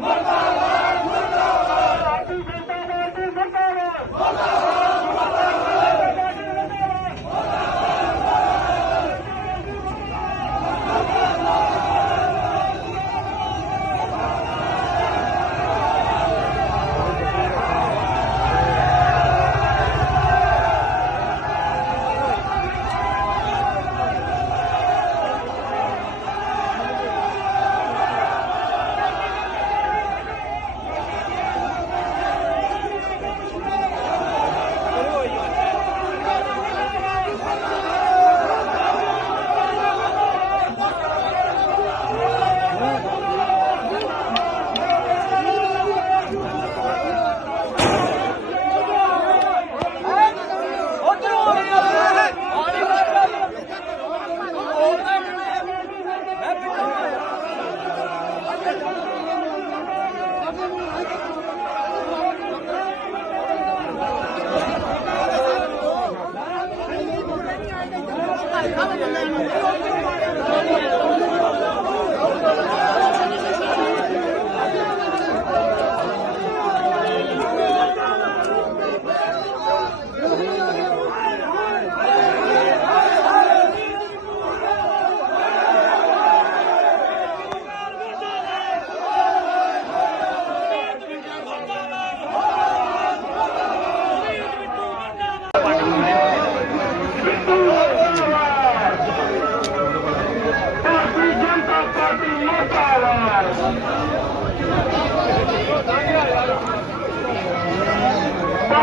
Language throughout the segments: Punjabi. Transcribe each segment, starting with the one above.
Mortal!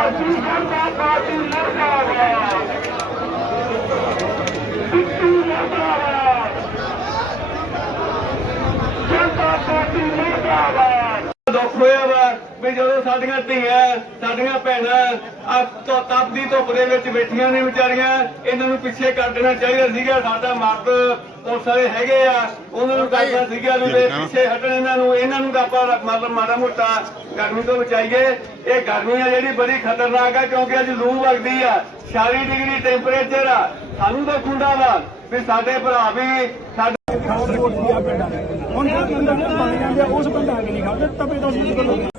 Parti, Parti, Parti, ਜਦੋਂ ਸਾਡੀਆਂ ਧੀਆਂ ਸਾਡੀਆਂ ਭੈਣਾਂ ਆ ਤੋਂ ਤਪਦੀ ਧੁੱਪ ਦੇ ਵਿੱਚ ਬੈਠੀਆਂ ਨੇ ਵਿਚਾਰੀਆਂ ਇਹਨਾਂ ਨੂੰ ਪਿੱਛੇ ਕਰ ਦੇਣਾ ਚਾਹੀਦਾ ਸੀਗਾ। ਸਾਡਾ ਮਰਦ ਪੁਲਿਸ ਵਾਲੇ ਹੈਗੇ ਆ ਉਹਨਾਂ ਨੂੰ ਕਰਨਾ ਸੀਗਾ ਵੀ ਇਹ ਪਿੱਛੇ ਹਟਣ ਇਹਨਾਂ ਨੂੰ ਇਹਨਾਂ ਨੂੰ ਤਾਂ ਆਪਾਂ ਮਤਲਬ ਮਾੜਾ ਮੋਟਾ ਗਰਮੀ ਤੋਂ ਬਚਾਈਏ। ਇਹ ਗਰਮੀ ਆ ਜਿਹੜੀ ਬੜੀ ਖਤਰਨਾਕ ਆ ਕਿਉਂਕਿ ਅੱਜ ਲੂ ਵਗਦੀ ਆ 40 ਡਿਗਰੀ ਟੈਂਪਰੇਚਰ ਆ। ਸਾਨੂੰ ਤਾਂ ਖੁੰਡਾ ਵਾ ਵੀ ਸਾਡੇ ਭਰਾ ਵੀ ਸਾਡੇ ਹੁਣ ਜਿਹੜਾ ਬੰਦਾ ਪਾਣੀ ਜਾਂਦੇ ਉਸ ਬੰਦਾ ਆ ਕੇ ਨਹੀਂ ਖੜਦੇ ਤਪੇ ਦਾ ਸੀ